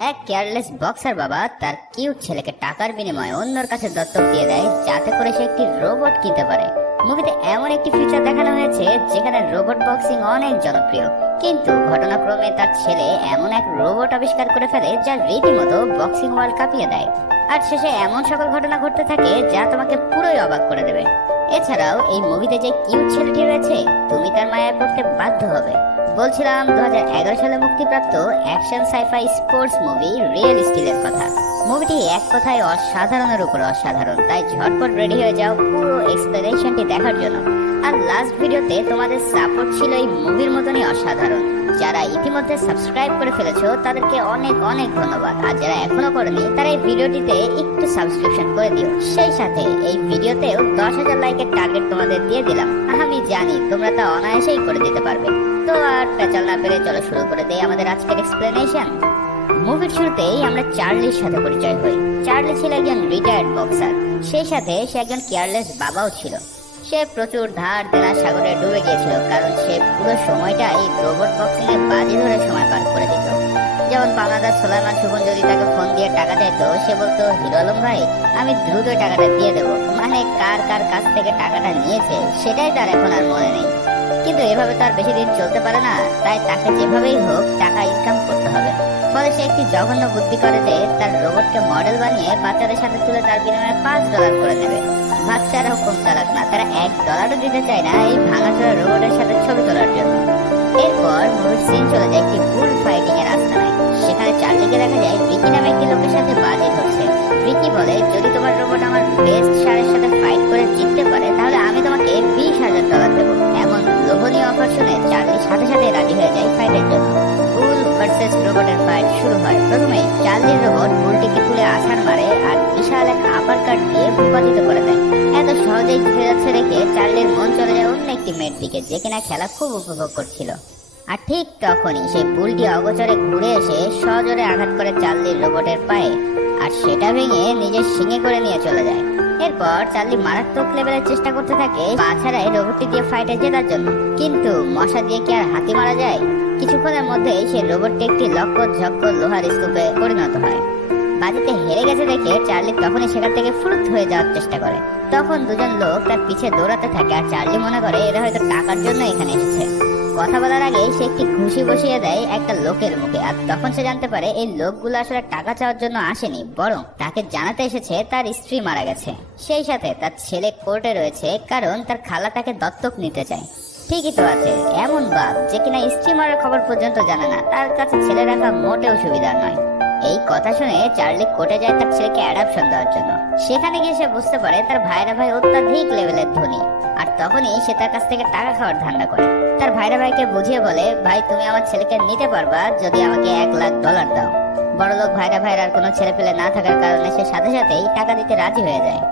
এক careless boxer বাবা তার কিউট ছেলেকে টাকার বিনিময়ে অন্যর কাছে দত্তক দিয়ে দেয় যাতে করে সে একটি রোবট কিনতে পারে। মুভিতে এমন একটি ফিচার দেখানো হয়েছে যেখানে রোবট বক্সিং অনেক জনপ্রিয়, কিন্তু ঘটনাক্রমে তার ছেলে এমন এক রোবট আবিষ্কার করে ফেলে যা রীতিমতো বক্সিং ওয়ার্ল্ড কাঁপিয়ে দেয়। আর শেষে এমন সকল ঘটনা ঘটতে থাকে যা তোমাকে পুরোই অবাক করে দেবে। এছাড়াও এই মুভিতে যে কিউট ছেলেটি রয়েছে তুমি তার মায়ায় পড়তে বাধ্য হবে। বলছিলাম 2011 সালে মুক্তিপ্রাপ্ত action sci fi sports movie real স্টিলের কথা। মুভিটি এক কথায় অসাধারণের উপর অসাধারণ, তাই ঝটপট রেডি হয়ে যাও পুরো এক্সপ্লেনেশনটি দেখার জন্য। আর লাস্ট ভিডিওতে তোমাদের সাপোর্ট ছিল এই মুভির মতনই অসাধারণ। যারা ইতিমধ্যে সাবস্ক্রাইব করে ফেলেছো তাদেরকে অনেক অনেক ধন্যবাদ, আর যারা এখনো করেনি তারা এই ভিডিওটিতে একটু সাবস্ক্রিপশন করে দিও। সেই সাথে এই ভিডিওতেও 10,000 লাইকের টার্গেট তোমাদের দিয়ে দিলাম। আমি জানি তোমরা তা অনায়াসেই করে দিতে পারবে। তো আর পেঁচাল না পেরে চলো শুরু করে দেই আমাদের আজকের এক্সপ্লেনেশন। মুভির শুরুতেই আমরা চার্লির সাথে পরিচয় হই। চার্লি ছিল একজন রিটায়ার্ড বক্সার, সেই সাথে সে একজন কেয়ারলেস বাবাও ছিল। সে প্রচুর ধার দেনা সাগরে ডুবে গিয়েছিল, কারণ সে পুরো সময়টা এই রোবট বক্সিং এ বাজি ধরে সময় পার করে দিত। যেমন পাওনাদার সোলাইমান সুবন যদি তাকে ফোন দিয়ে টাকা দেয় তো সে বলতো, হিরো আলম ভাই আমি দ্রুত টাকাটা দিয়ে দেবো। মানে কার কার কাছ থেকে টাকাটা নিয়েছে সেটাই তার এখন আর মনে নেই। কিন্তু এভাবে তো আর বেশি দিন চলতে পারে না, তাই তাকে যেভাবেই হোক টাকা ইনকাম করতে হবে। ফলে সে একটি জঘন্য বুদ্ধি করে যে তার রোবটকে মডেল বানিয়ে বাচ্চাদের সাথে তুলে তার বিনিময়ে $5 করে দেবে। বাচ্চারা হুকুম চালাক না, তারা $1 দিতে চায় না এই ভাঙাচোরা রোবটের সাথে ছবি তোলার জন্য। এরপর মুভির সিন চলে যায় একটি বুল ফাইটিং এর আস্তানায়। সেখানে চার্লিকে দেখা যায় রিকি নামে একটি লোকের সাথে বাজি ধরছে। রিকি বলে, যদি তোমার রোবট আমার বেস্ট ষাঁড়ের সাথে ফাইট করে জিততে পারে তাহলে আমি তোমাকে $20,000 দেবো। এমন লোভনীয় অফার শুনে চার্লি সাথে সাথে রাজি হয়ে যায় ফাইটের জন্য। বুল ভার্সেস রোবটের ফাইট শুরু হয়। প্রথমে চার্লির রোবট বুলটিকে তুলে আছাড় মারে আর বিশাল এক আপার কাট দিয়ে ভূপাতিত করে দেয়। এত সহজেই জিতে যাচ্ছে রেখে চার্লির মন চলে যায় অন্য একটি মেয়ের দিকে, যে কিনা খেলা খুব উপভোগ করছিল। আর ঠিক তখনই সেই বুলটি অগোচরে ঘুরে এসে সজোরে আঘাত করে চার্লির রোবটের পায়ে, আর সেটা ভেঙে নিজের শিঙে করে নিয়ে চলে যায়। এরপর চার্লি মারাত্মক লেভেলের চেষ্টা করতে থাকে বাছাড়াই রোবটটি দিয়ে ফাইটে জেতার জন্য। কিন্তু মশা দিয়ে কি আর হাতি মারা যায়? কিছুক্ষণের মধ্যেই সেই রোবটটি একটি লক্ষ লোহার স্তূপে পরিণত হয়। বাজিতে হেরে গেছে দেখে চার্লি তখনই সেখান থেকে ফুরুত হয়ে যাওয়ার চেষ্টা করে। তখন দুজন লোক তার পিছে দৌড়াতে থাকে, আর চার্লি মনে করে এরা হয়তো টাকার জন্য এখানে এসেছে। কথা বলার আগে সে একটি ঘুষি বসিয়ে দেয় একটা লোকের মুখে, আর তখন সে জানতে পারে এই লোকগুলো আসলে টাকা চাওয়ার জন্য আসেনি, বরং তাকে জানাতে এসেছে তার স্ত্রী মারা গেছে। সেই সাথে তার ছেলে কোর্টে রয়েছে, কারণ তার খালা তাকে দত্তক নিতে চায়। ঠিকই তো আছে, এমন বাপ যে কিনা স্ত্রী মারার খবর পর্যন্ত জানে না, তার কাছে ছেলে রাখা মোটেও সুবিধার নয়। এই কথা শুনে চার্লি কোর্টে যায় তার ছেলেকে অ্যাডাপশন দেওয়ার জন্য। সেখানে গিয়ে সে বুঝতে পারে তার ভাইরা ভাই অত্যাধিক লেভেলের ধনী, আর তখনই সে তার কাছ থেকে টাকা খাওয়ার ধান্দা করে। তার ভাইরা ভাইকে বুঝিয়ে বলে, ভাই তুমি আমার ছেলেকে নিতে পারবা যদি আমাকে $1,00,000 দাও। বড়লোক ভাইরা ভাইয়ের আর কোনো ছেলে পেলে না থাকার কারণে সে সাথে সাথেই টাকা দিতে রাজি হয়ে যায়।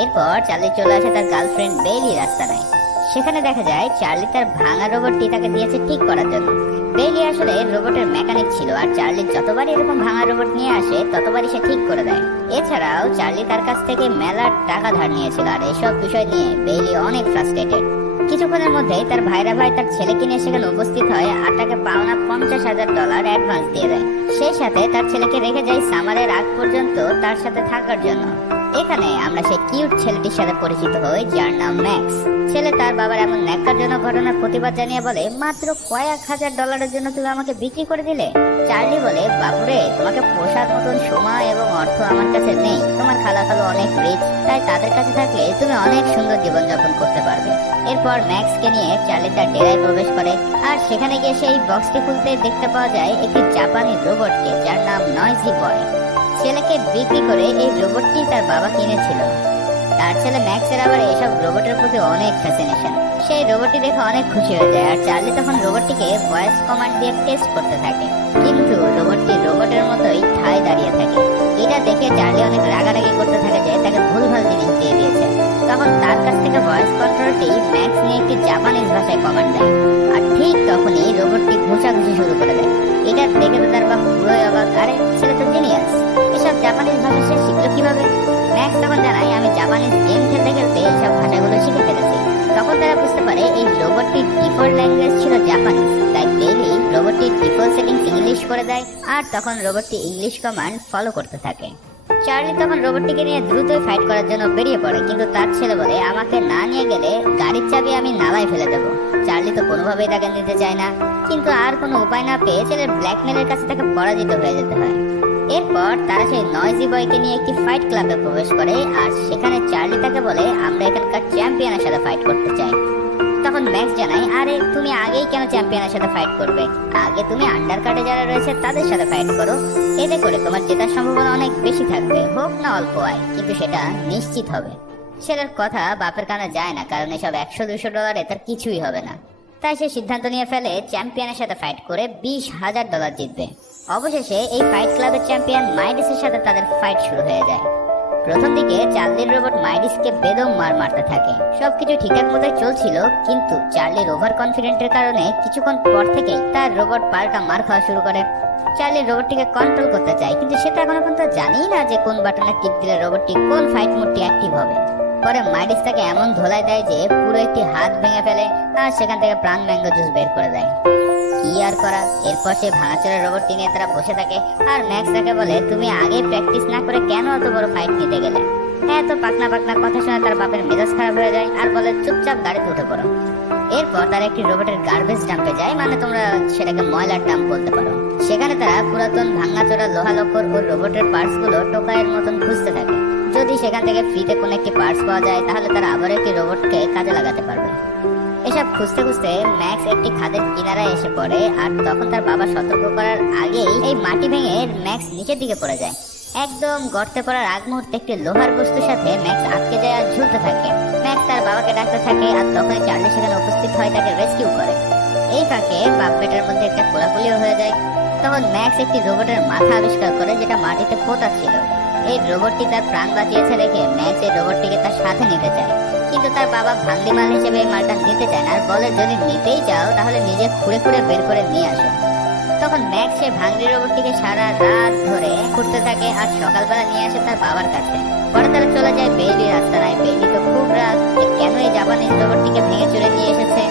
এরপর চার্লি চলে আসে তার গার্লফ্রেন্ড বেইলির আস্তানায়। সেখানে দেখা যায় চার্লি তার ভাঙা রোবটটি তাকে দিয়েছে ঠিক করার জন্য। বেইলি আসলে রোবটের মেকানিক ছিল, আর চার্লি যতবারই এরকম ভাঙা রোবট নিয়ে আসে ততবারই সে ঠিক করে দেয়। এছাড়াও চার্লি তার কাছ থেকে মেলা টাকা ধার নিয়েছিল, আর এসব বিষয় নিয়ে বেইলি অনেক ফ্রাস্ট্রেটেড। কিছুক্ষণের মধ্যেই তার ভাইরা ভাই তার ছেলেকে নিয়ে সেখানে উপস্থিত হয়, আর তাকে পাওনা $50,000 অ্যাডভান্স দিয়ে দেয়। সেই সাথে তার ছেলেকে রেখে যায় সামারের আগ পর্যন্ত তার সাথে থাকার জন্য। এখানে আমরা সেই কিউট ছেলেটির সাথে পরিচিত হই যার নাম ম্যাক্স। ছেলে তার বাবার এমন ন্যাক্কারজনক ঘটনার প্রতিবাদ জানিয়ে বলে, মাত্র কয়েক $1,000 জন্য তুমি আমাকে বিক্রি করে দিলে। চার্লি বলে, বাবুরে তোমাকে পোষার মতন সময় এবং অর্থ আমার কাছে নেই। তোমার খালা খালু অনেক রিচ, তাই তাদের কাছে থাকলে তুমি অনেক সুন্দর জীবনযাপন করতে পারবে। এরপর ম্যাক্সকে নিয়ে চার্লি তার ডেরায় প্রবেশ করে, আর সেখানে গিয়ে সেই বক্সটি খুলতে দেখতে পাওয়া যায় একটি জাপানি রোবটকে যার নাম নয়জি বয়। ছেলেকে বিক্রি করে এই রোবটটি তার বাবা কিনেছিল। তার ছেলে ম্যাক্সের আবার এইসব রোবটের প্রতি অনেক ফ্যাসিনেশন। সেই রোবটটি দেখে অনেক খুশি হয়ে যায়, আর চার্লি তখন রোবটটিকে ভয়েস কমান্ড দিয়ে টেস্ট করতে থাকে। কিন্তু রোবটটি রোবটের মতোই ঠায় দাঁড়িয়ে থাকে। এটা দেখে চার্লি অনেক রাগারাগি করতে থাকে যে তাকে ভুলভাল জিনিস দিয়ে দিয়েছে। তখন তার কাছ থেকে ভয়েস কন্ট্রোলটি ম্যাক্স নিয়ে একটি জাপানিজ ভাষায় কমান্ড দেয়, আর ঠিক তখনই রোবটটি ঘুষাঘুষি শুরু করে দেয়। এটা দেখে তো তার বাপ পুরোই অবাক, আরে ছেলে তো জিনিয়াস, এসব জাপানিজ ভাষা সে শিখলো কিভাবে? ম্যাক্স তখন জানায়, আমি জাপানিজ গেম খেলতে খেলতে এইসব ভাষাগুলো শিখে ফেলেছি। তখন তারা বুঝতে পারে এই রোবটটির ডিফল্ট ল্যাঙ্গুয়েজ ছিল জাপানিজ, তাই বেইলি রোবটটির ডিফল্ট সেটিংস ইংলিশ করে দেয় আর তখন রোবটটি ইংলিশ কমান্ড ফলো করতে থাকে। চার্লি তখন রোবটটিকে নিয়ে দ্রুতই ফাইট করার জন্য বেরিয়ে পড়ে, কিন্তু তার ছেলে বলে আমাকে না নিয়ে গেলে গাড়ির চাবি আমি নালায় ফেলে দেবো। চার্লি তো কোনোভাবেই তাকে নিতে চায় না, কিন্তু আর কোনো উপায় না পেয়ে ছেলের ব্ল্যাকমেলের কাছে তাকে পরাজিত হয়ে যেতে হয়। এরপর তারা সেই নয়জি বয়কে নিয়ে একটি ফাইট ক্লাবে প্রবেশ করে আর সেখানে চার্লি তাকে বলে আমরা এখানকার চ্যাম্পিয়নের সাথে ফাইট করতে চাই। তখন ম্যাক্স জানায় আরে তুমি আগেই কেন চ্যাম্পিয়নের সাথে ফাইট করবে, আগে তুমি আন্ডার কার্ডে যারা রয়েছে তাদের সাথে ফাইট করো, এতে করে তোমার জেতার সম্ভাবনা অনেক বেশি থাকবে, হোক না অল্প আয়, কিন্তু সেটা নিশ্চিত হবে। ছেলের কথা বাপের কানে যায় না, কারণ এসব $100-200 তার কিছুই হবে না। তাই সে সিদ্ধান্ত নিয়ে ফেলে চ্যাম্পিয়নের সাথে ফাইট করে $20,000 জিতবে। অবশেষে এই ফাইট ক্লাবের চ্যাম্পিয়ন মাইডিসের সাথে তাদের ফাইট শুরু হয়ে যায়। প্রথম দিকে চার্লির রোবট মাইডিসকে বেদম মারতে থাকে, সবকিছু ঠিকঠাক মতোই চলছিল, কিন্তু চার্লির ওভার কনফিডেন্টের কারণে কিছুক্ষণ পর থেকেই তার রোবট পাল্টা মার খাওয়া শুরু করে। চার্লি রোবটটিকে কন্ট্রোল করতে চায়, কিন্তু সেটা এখনো পর্যন্ত জানি না যে কোন বাটনে টিপ দিলে রোবটটি কোন ফাইট মোডটি অ্যাক্টিভ হবে। পরে মাইডিস তাকে এমন ধোলাই দেয় যে পুরো একটি হাত ভেঙে ফেলে আর সেখান থেকে প্রাণ ম্যাঙ্গো জুস বের করে দেয়। কি আর করা, এরপর সে ভাঙাচোরা রোবটটি নিয়ে তারা বসে থাকে আর ম্যাক্স তাকে বলে তুমি আগে প্র্যাকটিস না করে কেন অত বড় ফাইট নিতে গেলে। এত পাকনা কথা শুনে তার বাপের মেজাজ খারাপ হয়ে যায় আর বলে চুপচাপ গাড়িতে উঠে পড়ো। এরপর তারা একটি রোবটের গার্বেজ ডাম্পে যায়, মানে তোমরা সেটাকে ময়লার ডাম্প বলতে পারো। সেখানে তারা পুরাতন ভাঙাচোরা লোহা লক্কর ও রোবটের পার্টস গুলো টোকাইয়ের মতন খুঁজতে থাকে। যদি সেখান থেকে ফ্রিতে কোনো একটি পার্টস পাওয়া যায় তাহলে তারা আবার একটি রোবটকে কাজে লাগাতে পারবে। এসব খুঁজতে খুঁজতে ম্যাক্স একটি খাদের কিনারায় এসে পড়ে আর তখন তার বাবা সতর্ক করার আগেই এই মাটি ভেঙে ম্যাক্স নিচের দিকে পড়ে যায়। একদম গর্তে পড়ার আগ মুহূর্তে একটি লোহার বস্তুর সাথে ম্যাক্স আটকে যায় আর ঝুলতে থাকে। ম্যাক্স তার বাবাকে ডাকতে থাকে আর তখনই চার্লি সেখানে উপস্থিত হয়, তাকে রেস্কিউ করে। এই ফাঁকে বাপ বেটার মধ্যে একটা কোলাকুলিও হয়ে যায়। তখন ম্যাক্স একটি রোবটের মাথা আবিষ্কার করে যেটা মাটিতে পোতা ছিল। এই রোবটটি তার প্রাণ বাঁচিয়েছে দেখে ম্যাক্স এই রোবটটিকে তার সাথে নিতে চায়, কিন্তু তার বাবা ভাঙ্গি মাল হিসেবে এই মালটা নিতে চায় না আর বলে যদি নিতেই চাও তাহলে নিজে খুঁড়ে বের করে নিয়ে আসো। তখন ম্যাক্স সেই ভাঙ্গি রোবটটিকে সারা রাত ধরে খুঁড়তে থাকে আর সকালবেলা নিয়ে আসে তার বাবার কাছে। পরে তারা চলে যায় বেইলির আস্তানায়। বেইলি তো খুব রাত কেন এই জাপানিজ রোবটটিকে ভেঙে চুরে নিয়ে এসেছে।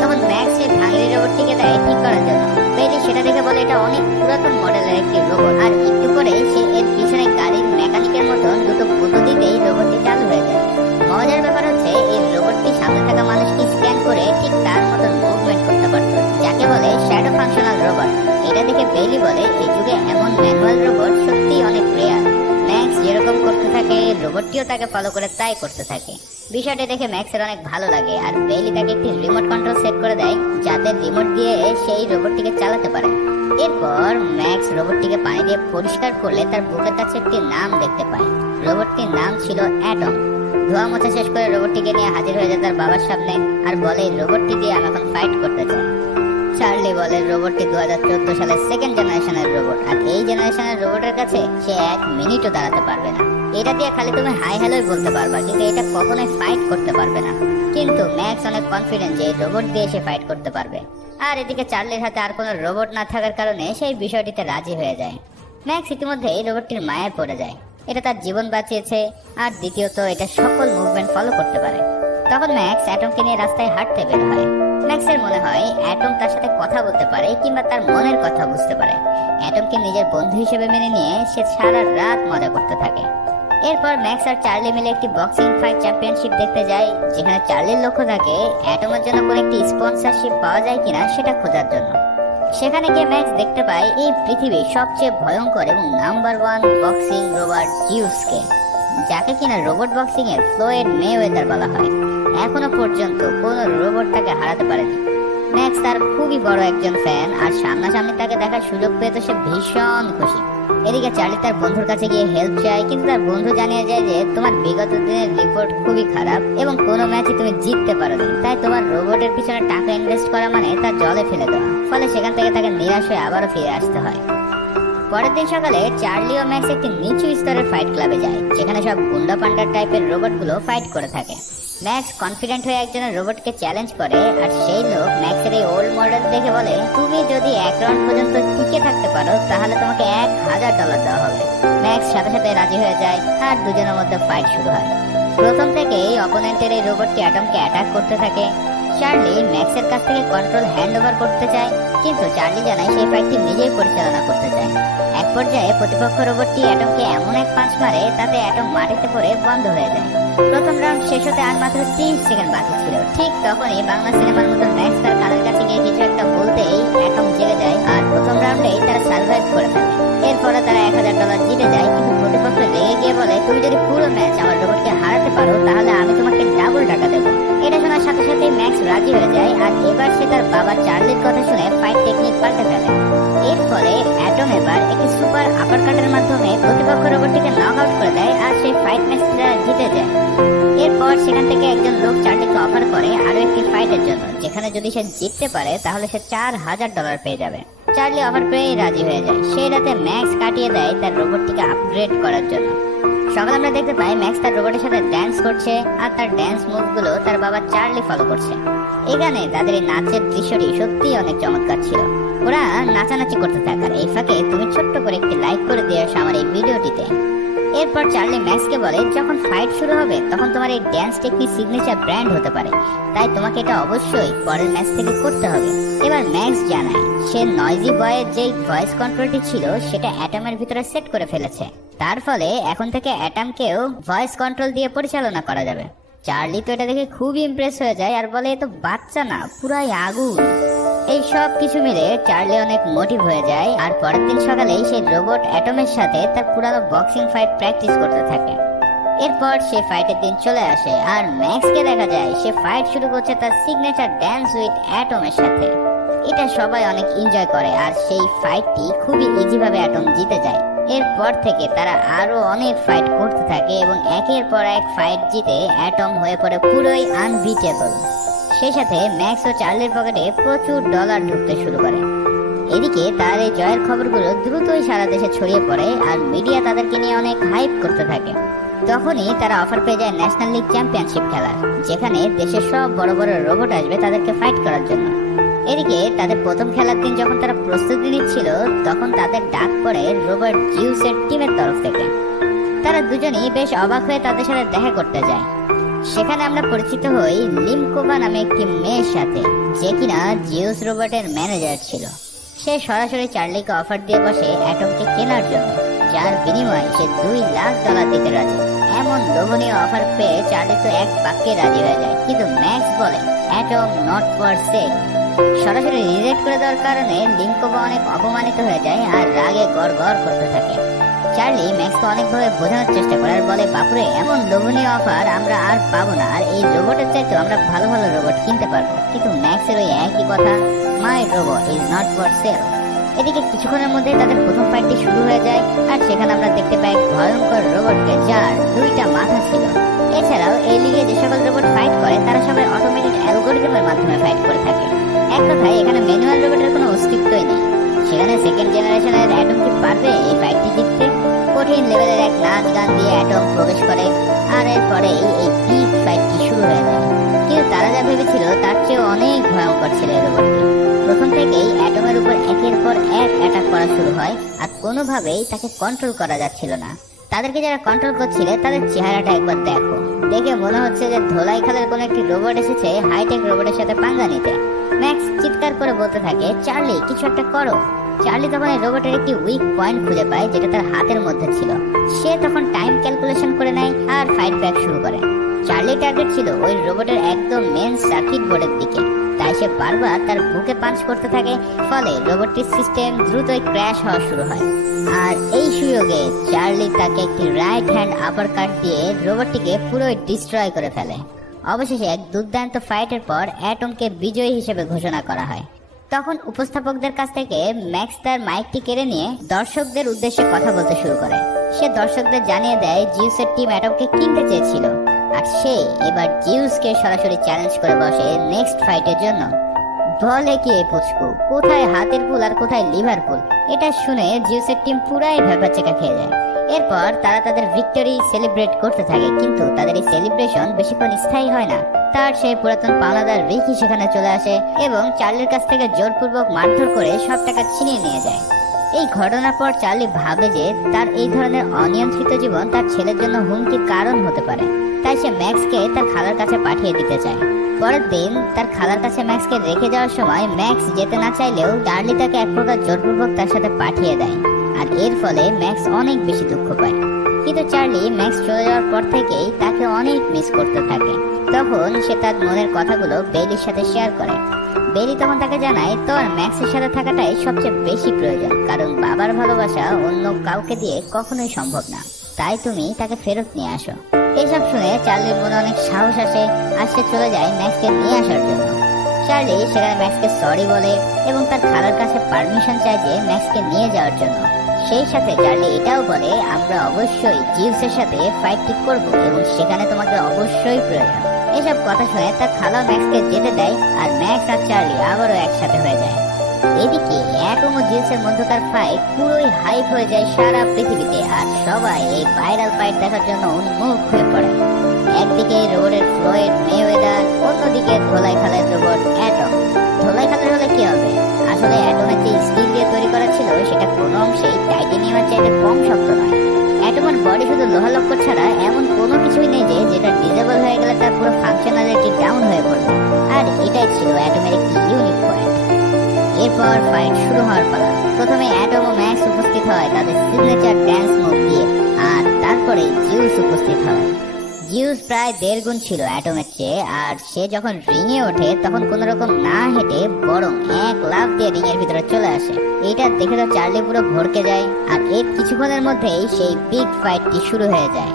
তখন ম্যাক্স সেই ভাঙ্গি রোবটটিকে দেয় ঠিক করার জন্য। বেইলি সেটা দেখে বলে এটা অনেক পুরাতন মডেলের একটি রোবট, আর একটু করে সে এর পিছনে গাড়ির মেকানিকের মতন দুটো গুঁতো দিতেই রোবটটি চালু হয়ে যায়। মজার ব্যাপার হচ্ছে এই রোবটটি সামনে থাকা মানুষকে স্ক্যান করে ঠিক তার মতন মুভমেন্ট করতে পারত, যাকে বলে শ্যাডো ফাংশনাল রোবট। এটা দেখে বেইলি বলে এই যুগে এমন ম্যানুয়াল রোবট সত্যিই অনেক রেয়ার। ম্যাক্স যেরকম করতে থাকে রোবটটিও তাকে ফলো করে তাই করতে থাকে। বিষয়টা দেখে ম্যাক্সের অনেক ভালো লাগে আর বেইলি তাকে একটি রিমোট কন্ট্রোল সেট করে দেয় যাতে রিমোট দিয়ে সেই রোবটটিকে চালাতে পারে। এরপর ম্যাক্স রোবটটিকে পানি দিয়ে পরিষ্কার করলে তার বুকের কাছে একটি নাম দেখতে পায়। রোবটটির নাম ছিল অ্যাটম। ধোয়া মোছা শেষ করে রোবটটিকে নিয়ে হাজির হয়ে যায় তার বাবার সামনে আর বলে রোবটটি দিয়ে আমি এখন ফাইট করতে চাই। চার্লি বলে রোবটটি 2014 সালের সেকেন্ড জেনারেশনের রোবট আর এই জেনারেশনের রোবটের কাছে সে 1 মিনিটও দাঁড়াতে পারবে না। এটা দিয়ে খালি তুমি হাই হ্যালোই বলতে পারবা, কিন্তু এটা কখনোই ফাইট করতে পারবে না। কিন্তু ম্যাক্স অনেক কনফিডেন্ট যে রোবট দিয়ে সে ফাইট করতে পারবে। আর এদিকে চার্লির হাতে আর কোনো রোবট না থাকার কারণে সেই বিষয়টিতে রাজি হয়ে যায়। ম্যাক্স ইতিমধ্যে এই রোবটটির মায়ায় পড়ে যায়। এটা তার জীবন বাঁচিয়েছে আর দ্বিতীয়ত এটা সকল মুভমেন্ট ফলো করতে পারে। তখন ম্যাক্স অ্যাটমকে নিয়ে রাস্তায় হাঁটতে বের হয়। ম্যাক্সের মনে হয় অ্যাটম তার সাথে কথা বলতে পারে কিংবা তার মনের কথা বুঝতে পারে। অ্যাটমকে নিজের বন্ধু হিসেবে মেনে নিয়ে সে সারা রাত মজা করতে থাকে। এরপর ম্যাক্স আর চার্লি মিলে একটি বক্সিং ফাইট চ্যাম্পিয়নশিপ দেখতে যায়, যেখানে চার্লির লক্ষ্য থাকে অ্যাটমের জন্য কোনো একটি স্পন্সরশিপ পাওয়া যায় কিনা সেটা খোঁজার জন্য। সেখানে গিয়ে ম্যাক্স দেখতে পায় এই পৃথিবীর সবচেয়ে ভয়ঙ্কর এবং নাম্বার 1 বক্সিং রোবট জিউসকে, যাকে কিনা রোবট বক্সিং এর ফ্লোয়েড মেওয়েদার বলা হয়। এখনো পর্যন্ত কোনো রোবট তাকে হারাতে পারেনি। ম্যাক্স তার খুবই বড় একজন ফ্যান আর সামনাসামনি তাকে দেখার সুযোগ পেয়ে তো সে ভীষণ খুশি। এদিকে চার্লি তার বন্ধুর কাছে গিয়ে হেল্প চায়, কিন্তু তার বন্ধু জানিয়ে যায় যে তোমার বিগত দিনের রিপোর্ট খুবই খারাপ এবং কোনো ম্যাচে তুমি জিততে পারোনি, তাই তোমার রোবটের পিছনে টাকা ইনভেস্ট করা মানে তার জলে ফেলে দেওয়া। ফলে সেখান থেকে তাকে নিরাশ হয়ে আবারও ফিরে আসতে হয়। পরের দিন সকালে চার্লি ও ম্যাক্স একটি নিচু স্তরের ফাইট ক্লাবে যায়, যেখানে সব গুন্ডা পান্ডার টাইপের রোবটগুলো ফাইট করে থাকে। ম্যাক্স কনফিডেন্ট হয়ে একজনের রোবটকে চ্যালেঞ্জ করে আর সেই লোক ম্যাক্সের এই ওল্ড মডেল দেখে বলে তুমি যদি 1 রাউন্ড পর্যন্ত টিকে থাকতে পারো তাহলে তোমাকে $1000 দেওয়া হবে। ম্যাক্স সাথে সাথে রাজি হয়ে যায় আর দুজনের মধ্যে ফাইট শুরু হয়। প্রথম থেকেই অপোনেন্টের এই রোবটটি অ্যাটমকে অ্যাটাক করতে থাকে। চার্লি ম্যাক্সের কাছ থেকে কন্ট্রোল হ্যান্ড ওভার করতে চায়, কিন্তু চার্লি জানায় সেই ফাইটটি নিজেই পরিচালনা করতে চায়। এক পর্যায়ে প্রতিপক্ষ রোবটটি অ্যাটমকে এমন এক পাঁচ মারে তাতে অ্যাটম মাটিতে পড়ে বন্ধ হয়ে যায়। প্রথম রাউন্ড শেষ হতে আর মাত্র 30 সেকেন্ড বাকি ছিল। ঠিক তখনই বাংলা সিনেমার মতো ম্যাক্স তার কানের কাছে গিয়ে কিছু একটা বলতেই অ্যাটম জেগে যায় আর প্রথম রাউন্ডেই তারা সার্ভাইভ করে ফেলে। এরপরে তারা $1000 জিতে যায়, কিন্তু প্রতিপক্ষ রেগে গিয়ে বলে, তুমি যদি পুরো ম্যাচ আমার রোবটকে হারাতে পারো তাহলে আমি তোমাকে ডাবল টাকা দেবো। এটা শোনার সাথে সাথে ম্যাক্স রাজি হয়ে যায় আর এবার সে তার বাবা চার্লির কথা শুনে ফাইট টেকনিক পাল্টে ফেলে। এর ফলে অ্যাটম এবার একটি সুপার আপারকাটের মাধ্যমে প্রতিপক্ষ রোবটটিকে নক আউট করে দেয় আর সেই ফাইট ম্যাচটা জিতে যায়। এরপর সেখান থেকে একজন লোক চার্লিকে অফার করে আরো একটি ফাইটের জন্য, যেখানে যদি সে জিততে পারে তাহলে সে $4000 পেয়ে যাবে। চার্লি অফার পেয়ে রাজি হয়ে যায়। সেই রাতে ম্যাক্স কাটিয়ে দেয় তার রোবটটিকে আপগ্রেড করার জন্য। সকালে আমরা দেখতে পাই ম্যাক্স তার রোবটের সাথে ড্যান্স করছে আর তার ড্যান্স মুভগুলো তার বাবা চার্লি ফলো করছে। এখানে তাদের এই নাচের দৃশ্যটি সত্যিই অনেক চমৎকার ছিল। ওরা নাচানাচি করতে থাকার এই ফাঁকে তুমি ছোট্ট করে একটি লাইক করে দিয়ে আসো আমার এই ভিডিওটিতে। এরপর চার্লি ম্যাক্সকে বলে, যখন ফাইট শুরু হবে তখন তোমার এই ড্যান্স টেকনিক সিগনেচার ব্র্যান্ড হতে পারে, তাই তোমাকে এটা অবশ্যই পরের ম্যাচ থেকে করতে হবে। এবার ম্যাক্স জানায় সে নয়জি বয়ের যেই ভয়েস কন্ট্রোলটি ছিল সেটা অ্যাটমের ভিতরে সেট করে ফেলেছে, তার ফলে এখন থেকে অ্যাটমকেও ভয়েস কন্ট্রোল দিয়ে পরিচালনা করা যাবে। চার্লি তো এটা দেখে খুবই ইমপ্রেস হয়ে যায় আর বলে, এ তো বাচ্চা না, পুরাই আগুন। এই সব কিছু মিলে চার্লি অনেক মোটিভ হয়ে যায় আর পরের দিন সকালেই সেই রোবট অ্যাটমের সাথে তার পুরানো বক্সিং ফাইট প্র্যাকটিস করতে থাকে। এরপর সে ফাইটের দিন চলে আসে আর ম্যাক্সকে দেখা যায় সে ফাইট শুরু করছে তার সিগনেচার ড্যান্স উইথ অ্যাটমের সাথে। এটা সবাই অনেক এনজয় করে আর সেই ফাইটটি খুবই ইজি ভাবে অ্যাটম জিতে যায়। এরপর থেকে তারা আরো অনেক ফাইট করতে থাকে এবং একের পর এক ফাইট জিতে অ্যাটম হয়ে পড়ে পুরোই আনবিটেবল। সেই সাথে ম্যাক্স ও চার্লির পকেটে প্রচুর ডলার ঢুকতে শুরু করে। এদিকে তার এই জয়ের খবরগুলো দ্রুতই সারা দেশে ছড়িয়ে পড়ে আর মিডিয়া তাদেরকে নিয়ে অনেক হাইপ করতে থাকে। তখনই তারা অফার পেয়ে যায় ন্যাশনাল লিগ চ্যাম্পিয়নশিপ খেলার, যেখানে দেশের সব বড় বড় রোবট আসবে তাদেরকে ফাইট করার জন্য। এদিকে তাদের প্রথম খেলার দিন যখন তারা প্রস্তুতি নিচ্ছিল তখন তাদের ডাক পড়ে রোবট জিউসের টিমের তরফ থেকে। তারা দুজনেই বেশ অবাক হয়ে তাদের সাথে দেখা করতে যায়। সেখানে আমরা পরিচিত হই লিমকোভা নামে একটি মেয়ের সাথে, যে কিনা জিউস রোবটের ম্যানেজার ছিল। সে সরাসরি চার্লিকে অফার দিয়ে বসে অ্যাটমকে কেনার জন্য, যার বিনিময়ে সে $2,00,000 দিতে রাজি। এমন লোভনীয় অফার পেয়ে চার্লি তো এক বাক্যে রাজি হয়ে যায়, কিন্তু ম্যাক্স বলে অ্যাটম নট ফর সেল। সরাসরি রিজেক্ট করে দেওয়ার কারণে লিমকোভা অনেক অপমানিত হয়ে যায় আর রাগে গড়গড় করতে থাকে। চার্লি ম্যাক্সকে অনেকভাবে বোঝানোর চেষ্টা করে আর বলে, বাপুরে, এমন লোভনীয় অফার আমরা আর পাবো না, আর এই রোবটের চাইতে আমরা ভালো ভালো রোবট কিনতে পারবো। কিন্তু ম্যাক্সের ওই একই কথা, my robot is not for sale. এদিকে কিছুক্ষণের মধ্যে তাদের প্রথম ফাইটটি শুরু হয়ে যায় আর সেখানে আমরা দেখতে পাই ভয়ঙ্কর রোবটকে, যার 2টা মাথা ছিল। এছাড়াও এই লিগে যে সকল রোবট ফাইট করে তারা সবাই অটোমেটেড অ্যালগোরিদমের মাধ্যমে ফাইট করে থাকে। এক কথায় এখানে ম্যানুয়াল রোবটের কোনো অস্তিত্বই নেই। সেখানে সেকেন্ড জেনারেশনের অ্যাটম কি পারবে এই ফাইটটি জিততে? কঠিন লেভেলের এক নাচ গান দিয়ে অ্যাটম প্রবেশ করে আর এরপরেই এই বিগ ফাইটটি শুরু হয়ে যায়। কিন্তু তারা যা ভেবেছিল তার চেয়ে অনেক ভয়ঙ্কর ছিল এই রোবটটি। প্রথম থেকেই অ্যাটমের উপর একের পর এক অ্যাটাক করা শুরু হয় আর কোনোভাবেই তাকে কন্ট্রোল করা যাচ্ছিল না। তাদেরকে যারা কন্ট্রোল করছিল তাদের চেহারাটা একবার দেখো, দেখে মনে হচ্ছে যে ধোলাই খালের কোনো একটি রোবট এসেছে হাইটেক রোবটের সাথে পাঙ্গা নিতে। ম্যাক্স চিৎকার করে বলতে থাকে, চার্লি, কিছু একটা করো। চার্লি তখন এই রোবটের একটি উইক পয়েন্ট খুঁজে পায় যেটা তার হাতের মধ্যে ছিল। সে তখন টাইম ক্যালকুলেশন করে নেয় আর ফাইট ব্যাক শুরু করে। চার্লি টার্গেট ছিল ওই রোবটের একদম মেন সার্কিট বোর্ডের দিকে, তাই সে বারবার তার বুকে পাঞ্চ করতে থাকে। ফলে রোবটটির সিস্টেম দ্রুতই ক্র্যাশ হওয়া শুরু হয় আর এই সুযোগে চার্লি তাকে একটি রাইট হ্যান্ড আপার কাট দিয়ে রোবটটিকে পুরোই ডিস্ট্রয় করে ফেলে। অবশেষে এক দুর্দান্ত ফাইটের পর অ্যাটমকে বিজয়ী হিসেবে ঘোষণা করা হয়। তখন উপস্থাপকদের কাছ থেকে ম্যাক্স তার মাইকটি কেড়ে নিয়ে দর্শকদের উদ্দেশ্যে কথা বলতে শুরু করে। সে দর্শকদের জানিয়ে দেয় জিউসের টিম অ্যাটমকে কিনতে চেয়েছিল আর সে এবার জিউসকে সরাসরি চ্যালেঞ্জ করে বসে নেক্সট ফাইটের জন্য। বলে কি এই পুচকু, কোথায় হাতের পুল আর কোথায় লিভারপুল? এটা শুনে জিউসের টিম পুরাই ভেবাচেকা খেয়ে যায়। এরপর তারা তাদের ভিক্টরি সেলিব্রেট করতে থাকে, কিন্তু তাদের এই সেলিব্রেশন বেশিক্ষণ স্থায়ী হয় না। তার সেই পুরাতন পাওনাদার রিকি সেখানে চলে আসে এবং চার্লির কাছ থেকে জোরপূর্বক মারধর করে সব টাকা ছিনিয়ে নিয়ে যায়। এই ঘটনার পর চার্লি ভাবে যে তার এই ধরনের অনিয়ন্ত্রিত জীবন তার ছেলের জন্য হুমকির কারণ হতে পারে, তাই সে ম্যাক্সকে তার খালার কাছে পাঠিয়ে দিতে চায়। পরের দিন তার খালার কাছে ম্যাক্সকে রেখে যাওয়ার সময় ম্যাক্স যেতে না চাইলেও চার্লি তাকে এক প্রকার জোরপূর্বক তার সাথে পাঠিয়ে দেয়, আর এর ফলে ম্যাক্স অনেক বেশি দুঃখ পায়। কিন্তু চার্লি ম্যাক্স চলে যাওয়ার পর থেকেই তাকে অনেক মিস করতে থাকে। তখন সে তার মনের কথাগুলো বেলির সাথে শেয়ার করে। বেলি তখন তাকে জানায় তোর ম্যাক্সের সাথে থাকাটাই সবচেয়ে বেশি প্রয়োজন, কারণ বাবার ভালোবাসা অন্য কাউকে দিয়ে কখনোই সম্ভব না, তাই তুমি তাকে ফেরত নিয়ে আসো। এইসব শুনে চার্লির মনে অনেক সাহস আসে, আর সে চলে যায় ম্যাক্সকে নিয়ে আসার জন্য। চার্লি সেখানে ম্যাক্সকে সরি বলে এবং তার খালার কাছে পারমিশন চায় যে ম্যাক্সকে নিয়ে যাওয়ার জন্য। সেই সাথে চার্লি এটাও বলে আমরা অবশ্যই জিউসের সাথে ফাইট ঠিক করবো এবং সেখানে তোমাকে অবশ্যই প্রয়োজন। এসব কথা শুনে তার খালা ম্যাক্সকে যেতে দেয়, আর ম্যাক্স আর চার্লি আবারও একসাথে হয়ে যায়। এদিকে অ্যাটম ও জিউসের মধ্যকার ফাইট পুরোই হাইপ হয়ে যায় সারা পৃথিবীতে, আর সবাই এই ভাইরাল ফাইট দেখার জন্য উন্মুখ হয়ে পড়ে। একদিকে রোবটের ফ্লয়েড মেওয়েদার, অন্যদিকে ধোলাই খালের রোবট অ্যাটম। ধোলাই খালের হলে কি হবে, আসলে অ্যাটমের যে স্টিল দিয়ে তৈরি করা ছিল সেটা কোনো অংশেই টাইটেনিয়ামের চাইতে কম শক্ত নয়। অ্যাটমের বডি শুধু লোহা লক্কর ছাড়া এমন কোনো কিছুই নেই যে যেটা ডিজেবল হয়ে গেলে তার পুরো ফাংশনালিটি ডাউন হয়ে পড়বে, আর এটাই ছিল অ্যাটমের একটি ইউনিক পয়েন্ট। এরপর ফাইট শুরু হওয়ার পালা। প্রথমে অ্যাটম ও ম্যাক্স উপস্থিত হয় তাদের সিগনেচার ড্যান্স মুভ দিয়ে, আর তারপরে জিউস উপস্থিত হয়। জিউস প্রায় 1.5 গুণ ছিল অ্যাটমের চেয়ে, আর সে যখন রিংয়ে ওঠে তখন কোন রকম না হেঁটে বরং এক লাফ দিয়ে রিংয়ের ভিতরে চলে আসে। এটা দেখে তো চার্লি পুরো ভড়কে যায়, আর এর কিছুক্ষণের মধ্যেই সেই বিগ ফাইটটি শুরু হয়ে যায়।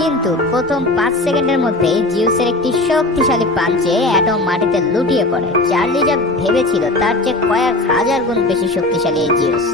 কিন্তু প্রথম 5 সেকেন্ডের মধ্যেই জিউসের একটি শক্তিশালী পাঞ্চে অ্যাটম মাটিতে লুটিয়ে পড়ে। চার্লি যা ভেবেছিল তার চেয়ে কয়েক হাজার গুণ বেশি শক্তিশালী এই জিউস।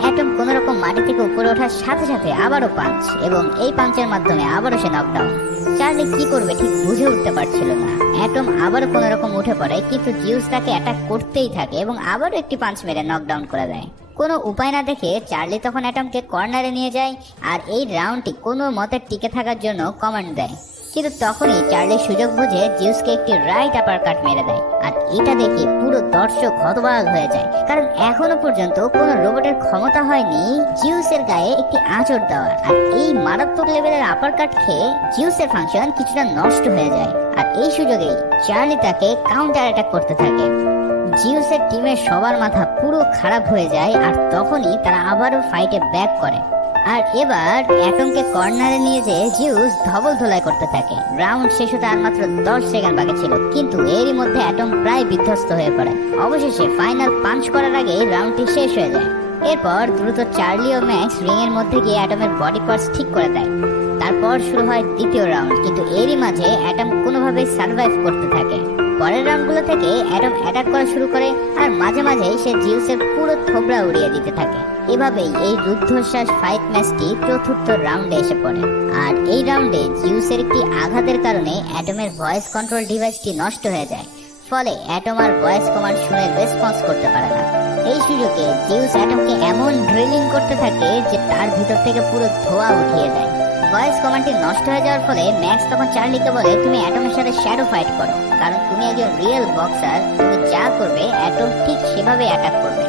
অ্যাটম কোন রকম মাটি থেকে উপরে ওঠার সাথে সাথে আবারও পাঞ্চ, এবং এই পাঞ্চের মাধ্যমে আবারও সে নকডাউন। চার্লি কি করবে ঠিক বুঝে উঠতে পারছিল না। অ্যাটম আবারও কোন রকম উঠে পড়ে, কিন্তু জিউস তাকে অ্যাটাক করতেই থাকে এবং আবারও একটি পাঞ্চ মেরে নকডাউন করে দেয়। কোনো উপায় না দেখে চার্লি তখন অ্যাটমকে কর্নারে নিয়ে যায়, আর এই রাউন্ডটি কোনো মতে টিকে থাকার জন্য কমান্ড দেয়। কিন্তু তখনই চার্লি সুযোগ বুঝে জিউসকে একটি রাইট আপার কাট মেরে দেয়, আর এটা দেখে পুরো দর্শক হতবাক হয়ে যায়, কারণ এখনো পর্যন্ত কোনো রোবটের ক্ষমতা হয়নি জিউসের গায়ে একটি আঁচড় দেওয়ার। আর এই মারাত্মক লেভেলের আপার কাট খেয়ে জিউসের ফাংশন কিছুটা নষ্ট হয়ে যায়, আর এই সুযোগেই চার্লি তাকে কাউন্টার অ্যাটাক করতে থাকে। জিউসের টিমের সবার মাথা পুরো খারাপ হয়ে যায়, আর তখনই তারা আবারও ফাইটে ব্যাক করে। আর এবার অ্যাটমকে কর্নারে নিয়ে যেয়ে জিউস ধবল ধোলাই করতে থাকে। রাউন্ড শেষ হতে আর মাত্র 10 সেকেন্ড বাকি ছিল, কিন্তু এরই মধ্যে অ্যাটম প্রায় বিধ্বস্ত হয়ে পড়ে। অবশেষে ফাইনাল পাঞ্চ করার আগে রাউন্ডটি শেষ হয়ে যায়। এরপর দ্রুত চার্লি ও ম্যাক্স রিং এর মধ্যে গিয়ে অ্যাটমের বডি পার্টস ঠিক করে দেয়। তারপর শুরু হয় দ্বিতীয় রাউন্ড, কিন্তু এরই মাঝে অ্যাটম কোনোভাবে সার্ভাইভ করতে থাকে। পরের রাউন্ডগুলো থেকে অ্যাটম অ্যাটাক করা শুরু করে, আর মাঝে মাঝে সে জিউসের পুরো থোবড়া উড়িয়ে দিতে থাকে। এভাবেই এই রুদ্ধশ্বাস ফাইট ম্যাচটি চতুর্থ রাউন্ডে এসে পড়ে, আর এই রাউন্ডে জিউসের একটি আঘাতের কারণে অ্যাটমের ভয়েস কন্ট্রোল ডিভাইসটি নষ্ট হয়ে যায়, ফলে অ্যাটম আর ভয়েস কমান্ড শুনে রেসপন্স করতে পারে না। এই সুযোগে জিউস অ্যাটমকে এমন ড্রিলিং করতে থাকে যে তার ভিতর থেকে পুরো ধোঁয়া উঠিয়ে দেয়। ভয়েস কমান্ডটি নষ্ট হয়ে যাওয়ার ফলে ম্যাক্স তখন চার্লিকে বলে তুমি অ্যাটমের সাথে শ্যাডো ফাইট করো, কারণ তুমি একজন রিয়েল বক্সার, তুমি যা করবে অ্যাটম ঠিক সেভাবে অ্যাটাক করবে।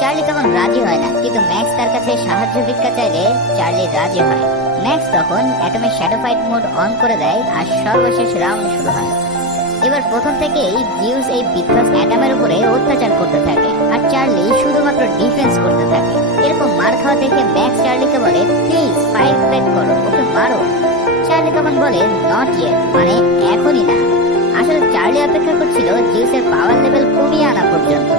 চার্লি তখন রাজি হয় না, কিন্তু ম্যাক্স তার কাছে সাহায্য ভিক্ষা চাইলে চার্লি রাজি হয়। ম্যাক্স তখন অ্যাটমের শ্যাডো ফাইট মোড অন করে দেয়, আর সর্বশেষ রাউন্ড শুরু হয়। এবার প্রথম থেকেই জিউস এই বিধ্বস্ত অ্যাটমের উপরে অত্যাচার করতে থাকে, আর চার্লি শুধুমাত্র ডিফেন্স করতে থাকে। এরকম মার খাওয়া দেখে ম্যাক্স চার্লিকে বলে প্লিজ ফাইট ব্যাক করো, ওকে মারো। চার্লি তখন বলে নট ইয়েট, মানে এখনই না। আসলে চার্লি অপেক্ষা করছিল জিউসের পাওয়ার লেভেল কমিয়ে আনা পর্যন্ত,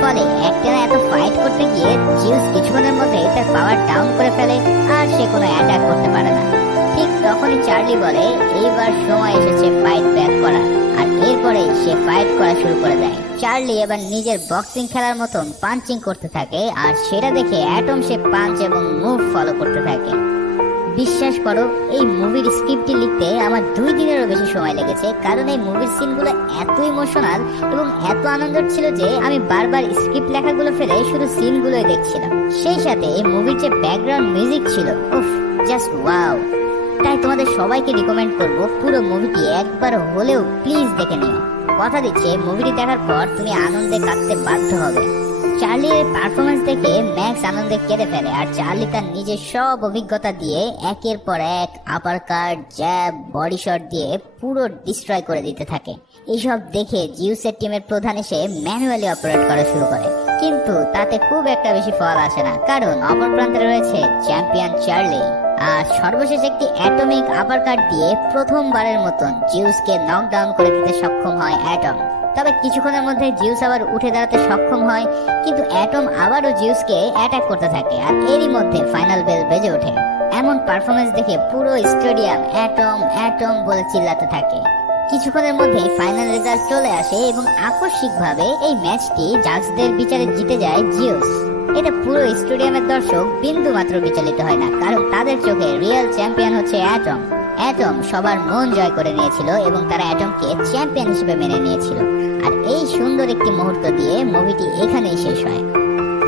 ফলে একটানা এত ফাইট করতে গিয়ে জিউস কিছুক্ষণের মধ্যে তার পাওয়ার ডাউন করে ফেলে, আর সে কোনো অ্যাটাক করতে পারে না। ঠিক তখনই চার্লি বলে এইবার সময় এসেছে ফাইট ব্যাক করার, আর এরপরে সে ফাইট করা শুরু করে দেয়। চার্লি এবার নিজের বক্সিং খেলার মতন পাঞ্চিং করতে থাকে, আর সেটা দেখে অ্যাটম সে পাঞ্চ এবং মুভ ফলো করতে থাকে। বিশ্বাস করো, এই মুভির স্ক্রিপ্টটি লিখতে আমার 2 দিনেরও বেশি সময় লেগেছে, কারণ এই মুভির সিনগুলো এত ইমোশনাল এবং এত আনন্দের ছিল যে আমি বারবার স্ক্রিপ্ট লেখাগুলো ফেলে শুধু সিনগুলোই দেখছিলাম। সেই সাথে এই মুভির যে ব্যাকগ্রাউন্ড মিউজিক ছিল, উফ, জাস্ট ওয়াও। তাই তোমাদের সবাইকে রিকমেন্ড করব পুরো মুভিটি একবার হলেও প্লিজ দেখে নিও। কথা দিচ্ছে মুভিটি দেখার পর তুমি আনন্দে কাঁদতে বাধ্য হবে। চার্লির পারফরমেন্স দেখে ম্যাক্স আনন্দে কেঁদে ফেলে, আর চার্লি তার নিজের সব অভিজ্ঞতা দিয়ে একের পর এক আপার কাট, জ্যাব, বডি শট দিয়ে পুরো ডিস্ট্রয় করে দিতে থাকে। এইসব দেখে জিউসের টিমের প্রধান এসে ম্যানুয়ালি অপারেট করা শুরু করে, কিন্তু তাতে খুব একটা বেশি ফল আসে না, কারণ অপর প্রান্তে রয়েছে চ্যাম্পিয়ন চার্লি। আর সর্বশেষ একটি অ্যাটমিক আপার কাট দিয়ে প্রথমবারের মতন জিউসকে নকডাউন করে দিতে সক্ষম হয় অ্যাটম। তবে কিছুক্ষণের মধ্যে জিউস আবার উঠে দাঁড়াতে সক্ষম হয়, কিন্তু অ্যাটম আবারও জিউসকে অ্যাটাক করতে থাকে, আর এরই মধ্যে ফাইনাল বেল বেজে ওঠে। এমন পারফরমেন্স দেখে পুরো স্টেডিয়াম অ্যাটম অ্যাটম বলে চিল্লাতে থাকে। কিছুক্ষণের মধ্যেই ফাইনাল রেজাল্ট চলে আসে এবং আকস্মিকভাবে এই ম্যাচটি জাজদের বিচারে জিতে যায় জিউস। এটা পুরো স্টেডিয়ামের দর্শক বিন্দু মাত্র বিচলিত হয় না, কারণ তাদের চোখে রিয়েল চ্যাম্পিয়ন হচ্ছে অ্যাটম। অ্যাটম সবার মন জয় করে নিয়েছিল এবং তারা অ্যাটমকে চ্যাম্পিয়ন হিসেবে মেনে নিয়েছিল। আর এই সুন্দর একটি মুহূর্ত দিয়ে মুভিটি এখানেই শেষ হয়।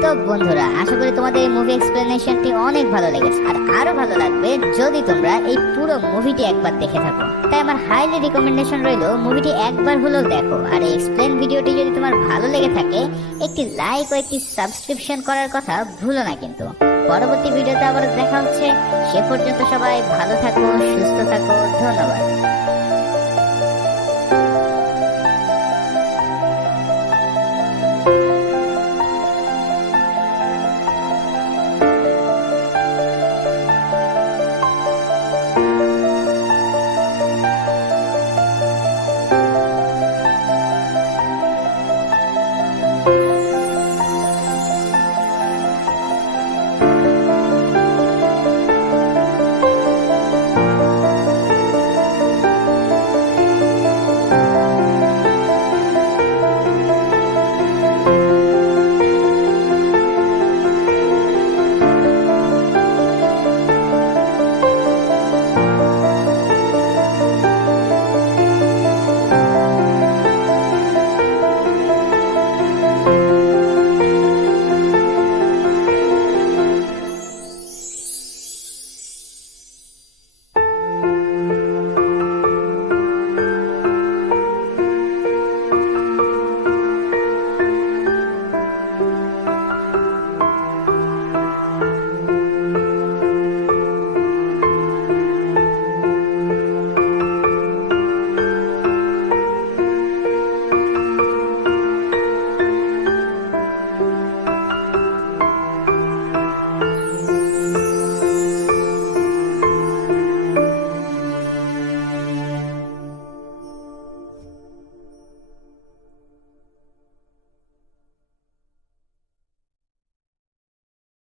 তো বন্ধুরা, আশা করি তোমাদের এই মুভি এক্সপ্লেনেশনটি অনেক ভালো লেগেছে, আর আরো ভালো লাগবে যদি তোমরা এই পুরো মুভিটি একবার দেখে থাকো। তাই আমার হাইলি রিকমেন্ডেশন রইল মুভিটি একবার হলেও দেখো। আর এই এক্সপ্লেন ভিডিওটি যদি তোমার ভালো লেগে থাকে, একটি লাইক ও একটি সাবস্ক্রিপশন করার কথা ভুলো না কিন্তু। পরবর্তী ভিডিওতে আবার দেখা হচ্ছে, সে পর্যন্ত সবাই ভালো থাকো, সুস্থ থাকো, ধন্যবাদ।